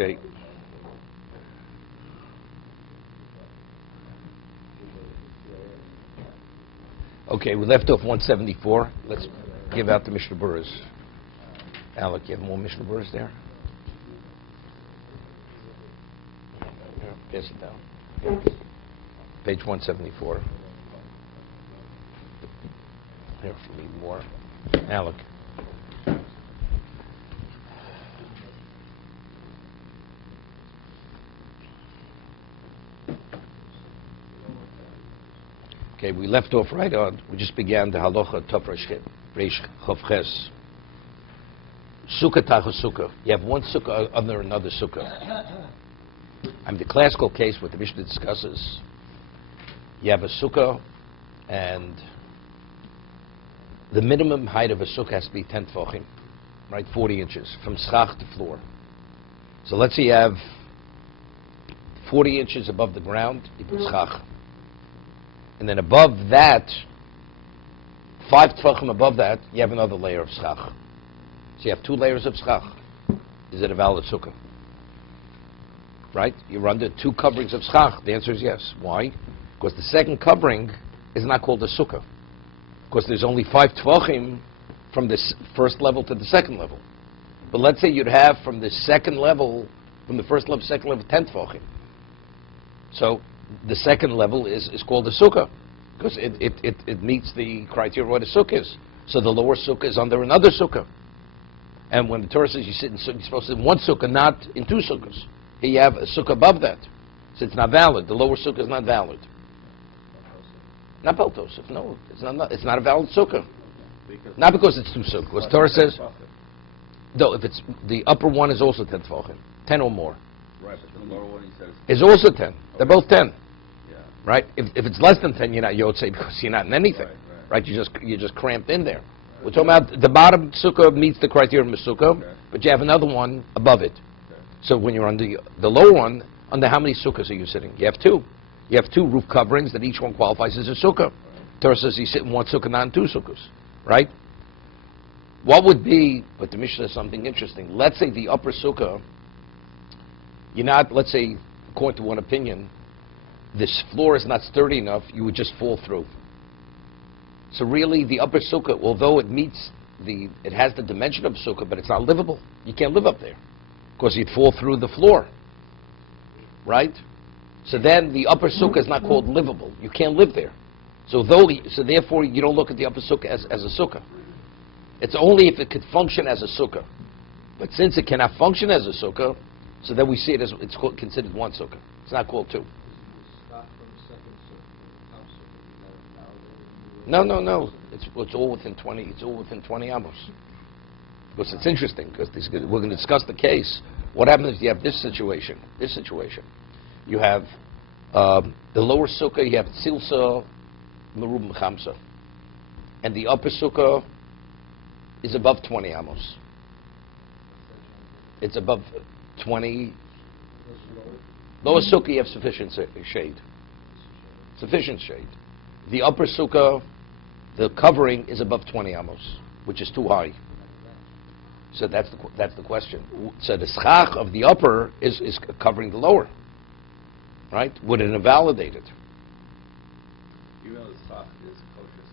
Okay. Okay, we left off 174. Let's give out the Mishna Beruras. Alec, you have more Mishna Beruras there? Yeah, pass it down. Yeah. Page 174. Here, if you need more. Alec. Okay, we left off right on. We just began the halacha tov reish chavches. Sukkah tachos sukkah. You have one sukkah under another sukkah. I mean, the classical case, what the Mishnah discusses, you have a sukkah, and the minimum height of a sukkah has to be 10 tefachim, right, 40 inches, from schach to floor. So let's say you have 40 inches above the ground, you put schach. And then above that, 5 tefachim above that, you have another layer of schach. So you have 2 layers of schach. Is it a valid sukkah? Right? You're under 2 coverings of schach. The answer is yes. Why? Because the second covering is not called a sukkah. Because there's only 5 tefachim from the first level to the second level. But let's say you'd have from the second level, from the first level, second level, 10 tefachim. So the second level is called a sukkah, because it meets the criteria of what a sukkah is. So the lower sukkah is under another sukkah. And when the Torah says you sit in sukkah, you're supposed to sit in one sukkah, not in 2 sukkahs. Here you have a sukkah above that. So it's not valid. The lower sukkah is not valid. Not Beltosif, no. It's not a valid sukkah. Not because it's 2 sukkahs. Because Torah says, no, if it's, the upper one is also 10 tefachim, 10 or more. Right, but the lower one, he says, is also 10. They're both 10. yeah. Right? If it's less than 10, you're not Yotzei because you're not in anything. Right. You're just cramped in there. We're talking about the bottom sukkah meets the criteria of sukkah, but you have another one above it. So when you're under the lower one, under how many sukkahs are you sitting? You have 2. You have 2 roof coverings that each one qualifies as a sukkah. Torah says you sit in 1 sukkah, not in 2 sukkahs. Right? What would be, but the Mishnah says something interesting. Let's say the upper sukkah, you're not, let's say, according to one opinion, this floor is not sturdy enough, you would just fall through. So really, the upper sukkah, although it meets it has the dimension of sukkah, but it's not livable. You can't live up there, because you'd fall through the floor. Right? So then the upper sukkah is not called livable. You can't live there. So therefore, you don't look at the upper sukkah as a sukkah. It's only if it could function as a sukkah. But since it cannot function as a sukkah, so then we see it as it's considered 1 sukkah. It's not called 2. No. It's all within 20. It's all within 20 amos. Because it's interesting. Because we're going to discuss the case. What happens if you have this situation? You have the lower sukkah. You have tzilsa, merub mechamsa, and the upper sukkah is above 20 amos. It's above 20. Lower sukkah, you have sufficient shade. Sufficient shade. The upper sukkah, the covering is above 20 amos, which is too high. So that's the question. So the schach of the upper is covering the lower, right? Would it invalidate it? Even though the schach is kosher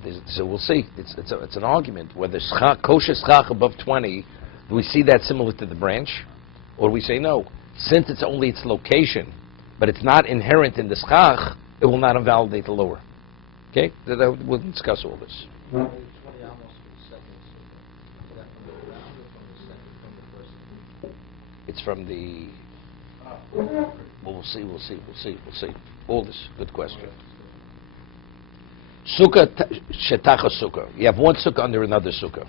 schach. So we'll see. It's an argument whether kosher schach above 20. Do we see that similar to the branch, or do we say no? Since it's only its location, but it's not inherent in the schach, it will not invalidate the lower. Okay? We'll discuss all this. It's from the... Well, we'll see. All this, good question. Sukkah, shetacha sukkah. You have 1 sukkah under another sukkah.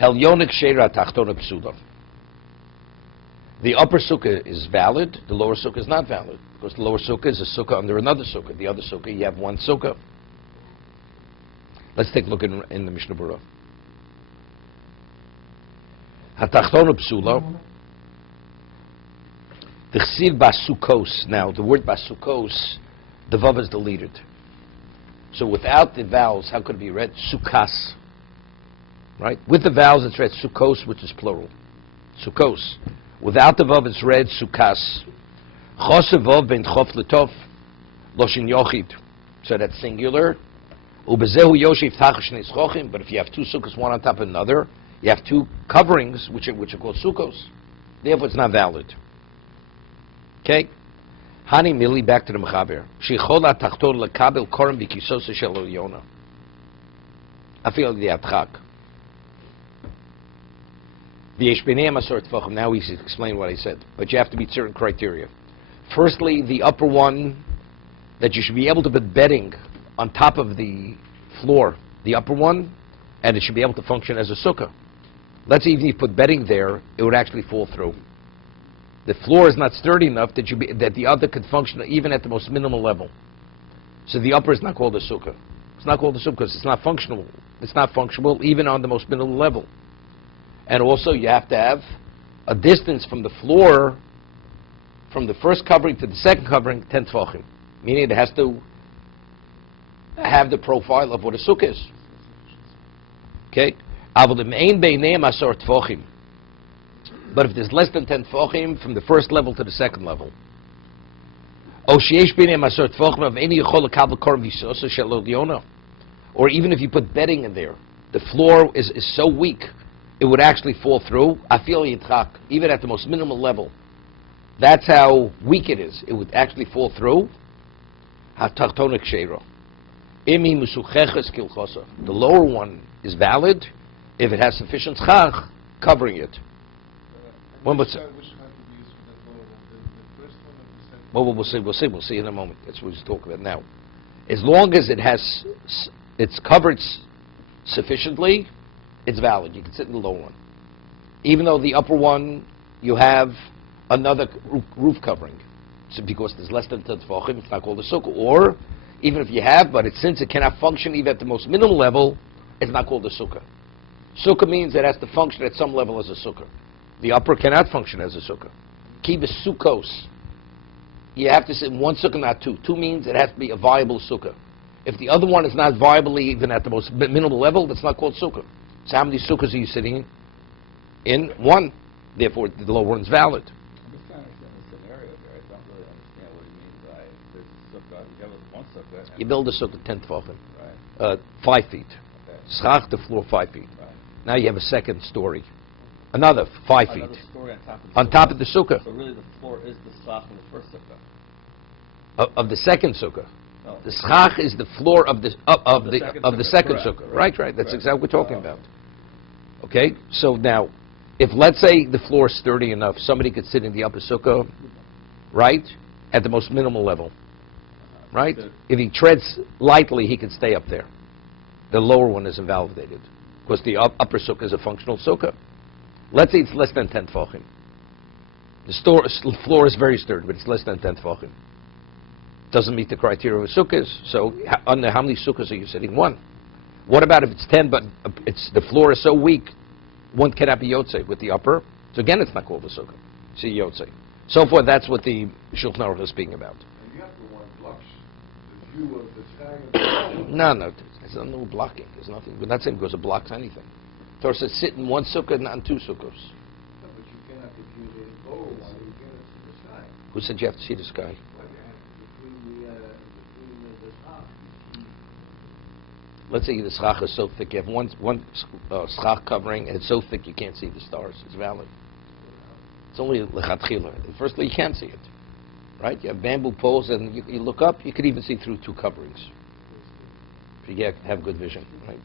Helyonik sheira tachtona psuda. The upper sukkah is valid, the lower sukkah is not valid. Because the lower sukkah is a sukkah under another sukkah. The other sukkah, you have 1 sukkah. Let's take a look in the Mishna Berura. Hatachtona psula. The chsiv basukos. Now, the word basukos, the vav is deleted. So without the vowels, how could it be read? Sukas. Right? With the vowels, it's read sukos, which is plural. Sukkos. Without the vav, it's read Sukkas. Chos vav ben chof letov, loshin yochid. So that's singular. Ubezehu yoshev tachas shnei schochim. But if you have two sukkos, one on top of another, you have two coverings, which are called sukkos. Therefore, it's not valid. Okay? Hani mili, back to the mechaber. Shichola tachtor lekabel korim b'kisosa shel Yona. Afil the atchak. V'yesh b'nei masor tefachim. Now he's explained what I said, but you have to meet certain criteria. Firstly, the upper one, that you should be able to put bedding on top of the floor, the upper one, and it should be able to function as a sukkah. Let's say even if you put bedding there, it would actually fall through. The floor is not sturdy enough that the other could function even at the most minimal level. So the upper is not called a sukkah. It's not called a sukkah because it's not functional. It's not functional even on the most minimal level. And also you have to have a distance from the floor, from the first covering to the second covering, 10 tefachim. Meaning it has to have the profile of what a sukkah is. Okay? But if there's less than 10 tefachim from the first level to the second level, or even if you put bedding in there, the floor is so weak, it would actually fall through. Even at the most minimal level, that's how weak it is. It would actually fall through. The lower one is valid if it has sufficient schach covering it. We'll see in a moment. That's what we're talking about now. As long as it's covered sufficiently, it's valid. You can sit in the lower one. Even though the upper one, you have another roof covering. So because there's less than 10 tefachim, it's not called a sukkah. Or, even if you have, but since it cannot function even at the most minimal level, it's not called a sukkah. Sukkah means it has to function at some level as a sukkah. The upper cannot function as a sukkah. Kiva sukkos. You have to sit in one sukkah, not two. Two means it has to be a viable sukkah. If the other one is not viable even at the most minimal level, that's not called sukkah. So how many sukkahs are you sitting in? One. Therefore, the lower one's valid. I'm just trying to understand the scenario here. I don't really understand what he means by this sukkah. You have one sukkah. You build a sukkah 10 tefachim. Right. 5 feet. Okay. Schach, the floor 5 feet. Right. Now you have a second story. Another 5 feet. Another story on top of the sukkah. So really the floor is the schach in the first sukkah. Of the second sukkah. No. The schach is the floor of the second Correct. sukkah. Right. That's Correct. exactly what we're talking about. Okay? So now, if let's say the floor is sturdy enough, somebody could sit in the upper sukkah, right? At the most minimal level. Right? If he treads lightly, he could stay up there. The lower one is invalidated. Because the upper sukkah is a functional sukkah. Let's say it's less than 10 tefachim. The floor is very sturdy, but it's less than 10 tefachim. Doesn't meet the criteria of a sukkah. So under how many sukkahs are you sitting? One. What about if it's 10, but the floor is so weak, one cannot be yotzei with the upper? So again, it's not called a sukkah. It's a yotzei. So forth, that's what the Shulchan Aruch is speaking about. And the upper one blocks the view of the sky. No, there's no blocking. There's nothing. We're not saying because it blocks anything. Torah says sit in one sukkah, not in two sukkahs. No, but you cannot confuse the lower one. You cannot see the sky. Who said you have to see the sky? Well, you have between the schach. Let's say the schach is so thick. You have one schach covering, and it's so thick you can't see the stars. It's valid. It's only lechatchila. Firstly, you can't see it. Right? You have bamboo poles, and you look up, you could even see through two coverings. If you have good vision. Right?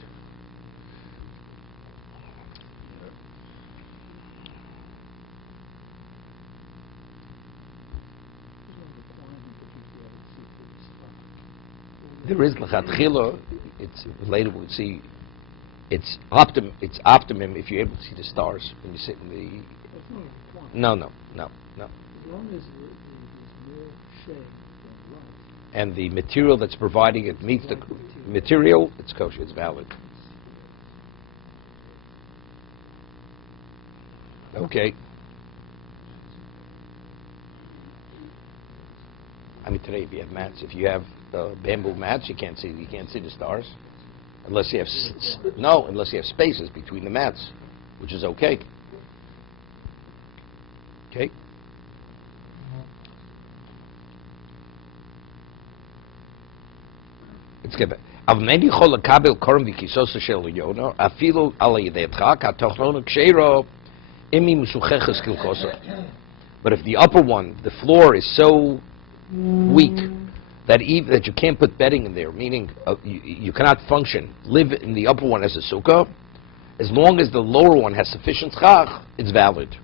There is lechatchila. It's later we'll see. It's optimum if you're able to see the stars when you sit in the. No. As long as there's more shade than light. And the material that's providing it meets the material. It's kosher. It's valid. Okay. I mean, today if you have mats, if you have bamboo mats, you can't see the stars, unless you have unless you have spaces between the mats, which is okay. Okay? Let's get back. Avnei chol lekabel korm v'kisosa shel yona afilu ala yedeitka katochnon kshero imi musucheches kilkosa. But if the upper one, the floor, is so weak that even that you can't put bedding in there, meaning you cannot function, live in the upper one as a sukkah, as long as the lower one has sufficient schach, it's valid.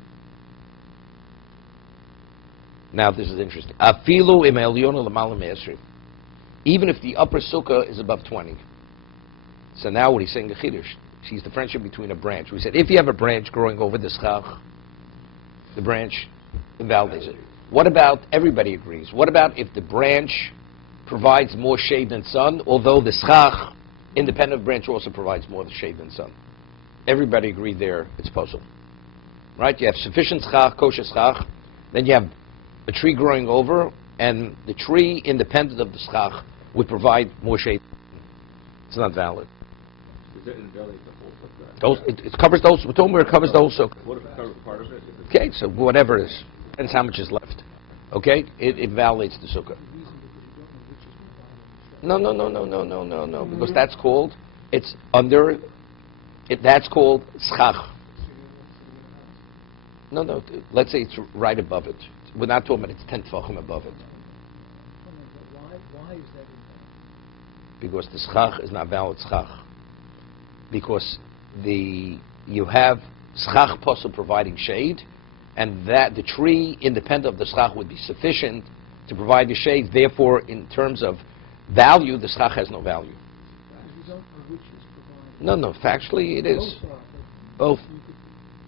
Now this is interesting. Afilu im elyon l'mala me'esrim. Even if the upper sukkah is above 20. So now what he's saying, the chiddush, sees the friendship between a branch. We said if you have a branch growing over the schach, the branch invalidates it. What about, everybody agrees, what about if the branch provides more shade than sun, although the schach, independent branch, also provides more shade than sun? Everybody agreed there, it's possible. Right? You have sufficient schach, kosher schach, then you have a tree growing over, and the tree, independent of the schach, would provide more shade. It's not valid. Is it invalid the whole sukkah? It covers those, we're talking where it covers the whole sukkah. What if it covers part of it? Okay, so whatever it is, depends how much is left. Okay, it validates the sukkah. No, because that's called, it's under, that's called schach. No, let's say it's right above it. We're not talking about it's 10 tefachim above it. Why is that invalid? Because the schach is not valid schach. Because you have schach posel providing shade, and that the tree, independent of the schach, would be sufficient to provide the shade. Therefore, in terms of value, the schach has no value. Because we don't know which is provided. No, factually it is. Both are, Both.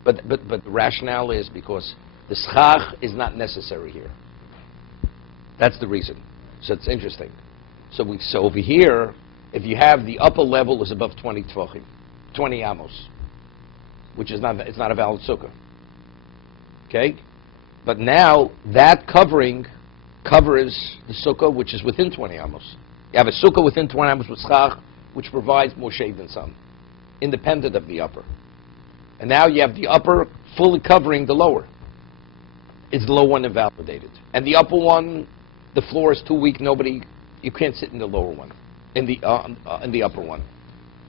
But the rationale is because the schach is not necessary here. That's the reason. So it's interesting. So over here, if you have the upper level is above 20 tefachim, 20 amos, which is not, it's not a valid sukkah. Okay? But now that covering covers the sukkah which is within 20 amos. You have a sukkah within 20 amos with schach, which provides more shade than sun, independent of the upper. And now you have the upper fully covering the lower. Is the lower one invalidated? And the upper one, the floor is too weak. You can't sit in the lower one, in the upper one.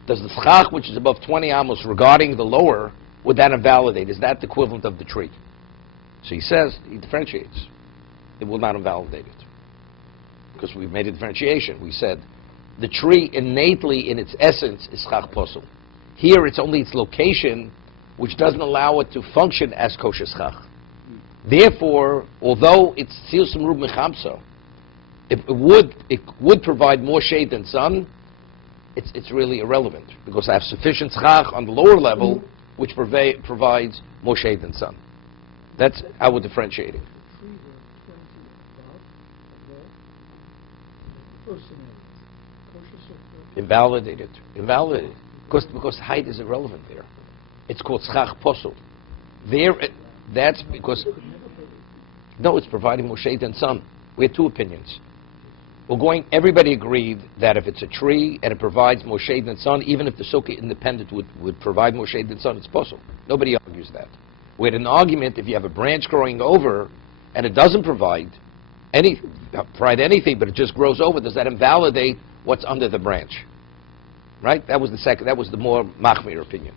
Does the schach, which is above 20 amos, regarding the lower, would that invalidate? Is that the equivalent of the tree? So he says, he differentiates. It will not invalidate it. Because we've made a differentiation. We said, the tree innately, in its essence, is schach posel. Here, it's only its location, which doesn't allow it to function as kosher schach. Therefore, although it's tzil smrub mechamsa, it would provide more shade than sun, it's really irrelevant, because I have sufficient schach on the lower level, which provides more shade than sun. That's how we're differentiating. The tree were 20 above, the first scenario. Kosher sukkah. Invalidated. Because height is irrelevant there. It's called schach posel. There, that's because, no, it's providing more shade than sun. We had two opinions. Everybody agreed that if it's a tree and it provides more shade than sun, even if the sukkah independent would provide more shade than sun, it's posel. Nobody argues that. We had an argument if you have a branch growing over and it doesn't provide anything, but it just grows over, does that invalidate what's under the branch? Right? That was the more machmir opinion.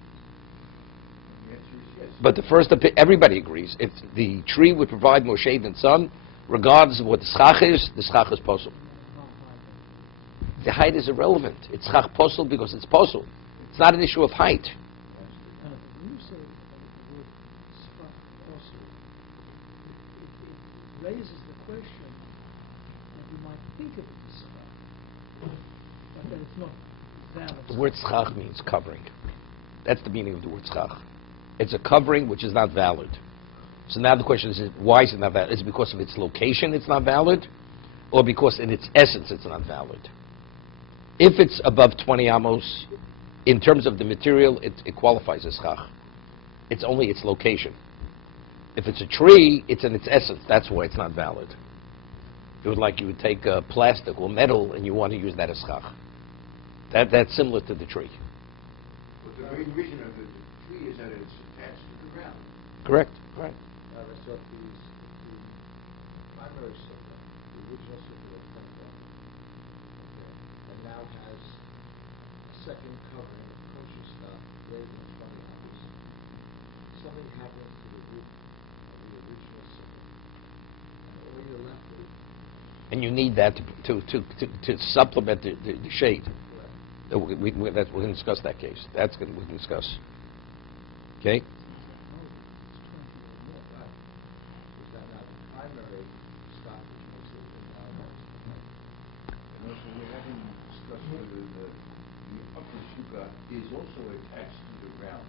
But the first everybody agrees. If the tree would provide more shade than sun, regardless of what the schach is posel. The height is irrelevant. It's schach posel because it's posel. It's not an issue of height. And when you say the word schach posel, it raises the question that you might think of it as schach, but that it's not valid. The word schach means covering. That's the meaning of the word schach. It's a covering which is not valid. So now the question is, why is it not valid? Is it because of its location it's not valid? Or because in its essence it's not valid? If it's above 20 amos, in terms of the material, it qualifies as schach. It's only its location. If it's a tree, it's in its essence. That's why it's not valid. It would like you would take plastic or metal and you want to use that as schach. That's similar to the tree. But the main reason of the tree is that it's attached to the ground. Correct. Right. That's So if the primary sukkah, the original sukkah was cut down, okay, and now has a second covering of kosher stuff greater than 20 hours, something happens to the roof of the original sukkah, and all you're left with, And you need that to supplement the shade. correct, We're going to discuss that case. We can discuss. Okay? right, is that now the primary stock which makes it invalid? And also, we haven't discussed whether the upper sukkah is also attached to the ground.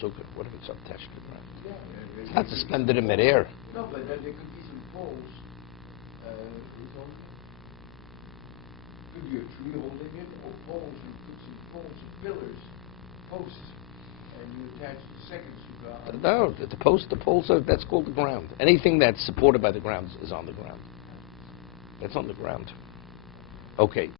So good. What if it's attached to the ground? Yeah. It's not suspended in midair. No, but then there could be some poles. Could be a tree holding it, or poles. You put some poles and pillars, posts, and you attach the second sukkah. On No, the poles are, that's called the ground. Anything that's supported by the ground is on the ground. That's on the ground. Okay.